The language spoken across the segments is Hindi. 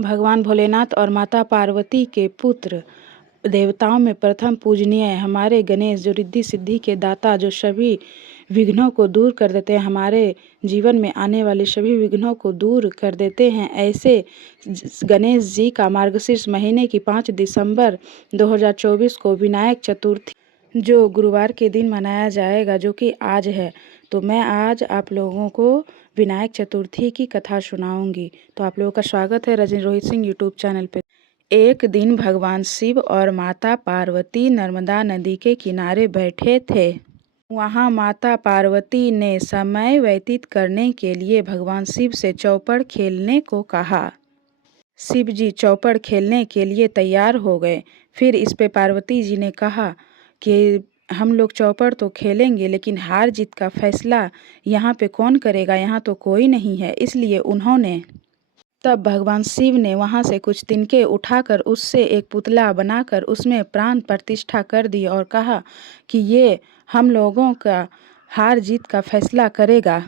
भगवान भोलेनाथ और माता पार्वती के पुत्र देवताओं में प्रथम पूजनीय हमारे गणेश, जो रिद्धि सिद्धि के दाता, जो सभी विघ्नों को दूर कर देते हैं, हमारे जीवन में आने वाले सभी विघ्नों को दूर कर देते हैं। ऐसे गणेश जी का मार्गशीर्ष महीने की 5 दिसंबर 2024 को विनायक चतुर्थी, जो गुरुवार के दिन मनाया जाएगा, जो कि आज है। तो मैं आज आप लोगों को विनायक चतुर्थी की कथा सुनाऊंगी। तो आप लोगों का स्वागत है रजनी रोहित सिंह यूट्यूब चैनल पे। एक दिन भगवान शिव और माता पार्वती नर्मदा नदी के किनारे बैठे थे। वहाँ माता पार्वती ने समय व्यतीत करने के लिए भगवान शिव से चौपड़ खेलने को कहा। शिव जी चौपड़ खेलने के लिए तैयार हो गए। फिर इस पे पार्वती जी ने कहा कि हम लोग चौपड़ तो खेलेंगे, लेकिन हार जीत का फैसला यहाँ पे कौन करेगा, यहाँ तो कोई नहीं है। इसलिए उन्होंने तब भगवान शिव ने वहाँ से कुछ तिनके उठाकर उससे एक पुतला बनाकर उसमें प्राण प्रतिष्ठा कर दी और कहा कि ये हम लोगों का हार जीत का फैसला करेगा।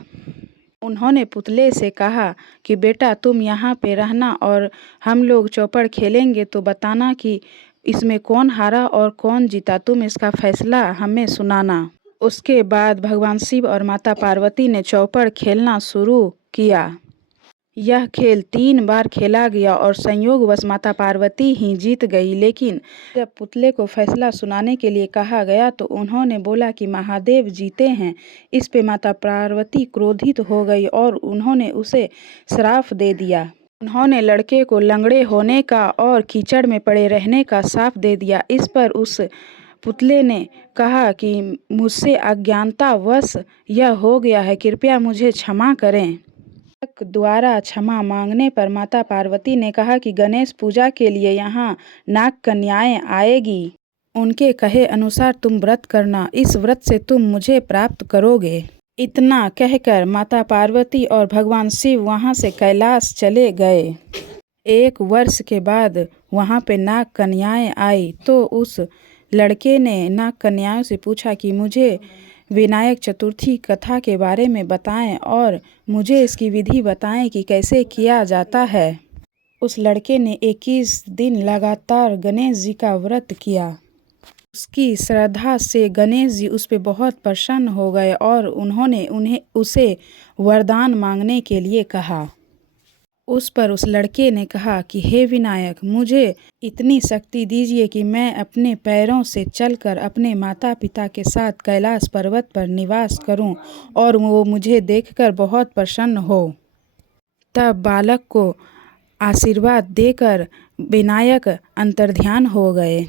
उन्होंने पुतले से कहा कि बेटा तुम यहाँ पे रहना और हम लोग चौपड़ खेलेंगे तो बताना कि इसमें कौन हारा और कौन जीता, तुम इसका फैसला हमें सुनाना। उसके बाद भगवान शिव और माता पार्वती ने चौपड़ खेलना शुरू किया। यह खेल 3 बार खेला गया और संयोगवश माता पार्वती ही जीत गई। लेकिन जब पुतले को फैसला सुनाने के लिए कहा गया तो उन्होंने बोला कि महादेव जीते हैं। इस पे माता पार्वती क्रोधित हो गई और उन्होंने उसे श्राप दे दिया। उन्होंने लड़के को लंगड़े होने का और कीचड़ में पड़े रहने का श्राप दे दिया। इस पर उस पुतले ने कहा कि मुझसे अज्ञानतावश यह हो गया है, कृपया मुझे क्षमा करें। द्वारा क्षमा मांगने पर माता पार्वती ने कहा कि गणेश पूजा के लिए यहाँ नाग कन्याएं आएगी। उनके कहे अनुसार तुम व्रत करना, इस व्रत से तुम मुझे प्राप्त करोगे। इतना कहकर माता पार्वती और भगवान शिव वहाँ से कैलाश चले गए। 1 वर्ष के बाद वहाँ पे नाग कन्याएं आई तो उस लड़के ने नाग कन्याओं से पूछा कि मुझे विनायक चतुर्थी कथा के बारे में बताएं और मुझे इसकी विधि बताएं कि कैसे किया जाता है। उस लड़के ने 21 दिन लगातार गणेश जी का व्रत किया। उसकी श्रद्धा से गणेश जी उस पर बहुत प्रसन्न हो गए और उन्होंने उसे वरदान मांगने के लिए कहा। उस पर उस लड़के ने कहा कि हे विनायक, मुझे इतनी शक्ति दीजिए कि मैं अपने पैरों से चलकर अपने माता पिता के साथ कैलाश पर्वत पर निवास करूं और वो मुझे देखकर बहुत प्रसन्न हो। तब बालक को आशीर्वाद देकर विनायक अंतर्ध्यान हो गए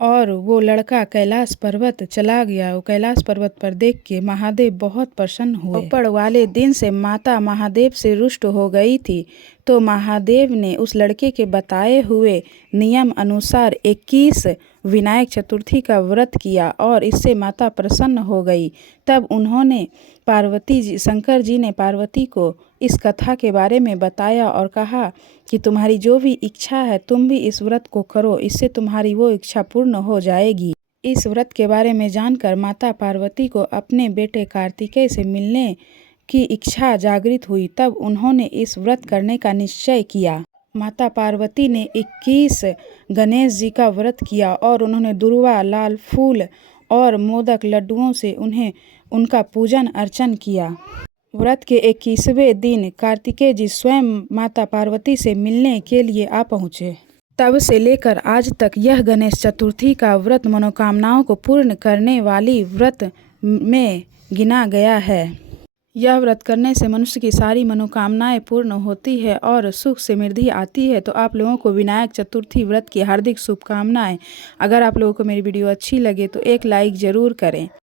और वो लड़का कैलाश पर्वत चला गया। वो कैलाश पर्वत पर देख के महादेव बहुत प्रसन्न हुए। चौपड़ वाले दिन से माता महादेव से रुष्ट हो गई थी, तो महादेव ने उस लड़के के बताए हुए नियम अनुसार 21 विनायक चतुर्थी का व्रत किया और इससे माता प्रसन्न हो गई। तब उन्होंने शंकर जी ने पार्वती को इस कथा के बारे में बताया और कहा कि तुम्हारी जो भी इच्छा है तुम भी इस व्रत को करो, इससे तुम्हारी वो इच्छा पूर्ण हो जाएगी। इस व्रत के बारे में जानकर माता पार्वती को अपने बेटे कार्तिकेय से मिलने की इच्छा जागृत हुई। तब उन्होंने इस व्रत करने का निश्चय किया। माता पार्वती ने 21 गणेश जी का व्रत किया और उन्होंने दुर्वा, लाल फूल और मोदक लड्डुओं से उनका पूजन अर्चन किया। व्रत के 21वें दिन कार्तिकेय जी स्वयं माता पार्वती से मिलने के लिए आ पहुँचे। तब से लेकर आज तक यह गणेश चतुर्थी का व्रत मनोकामनाओं को पूर्ण करने वाली व्रत में गिना गया है। यह व्रत करने से मनुष्य की सारी मनोकामनाएं पूर्ण होती है और सुख समृद्धि आती है। तो आप लोगों को विनायक चतुर्थी व्रत की हार्दिक शुभकामनाएं। अगर आप लोगों को मेरी वीडियो अच्छी लगे तो एक लाइक ज़रूर करें।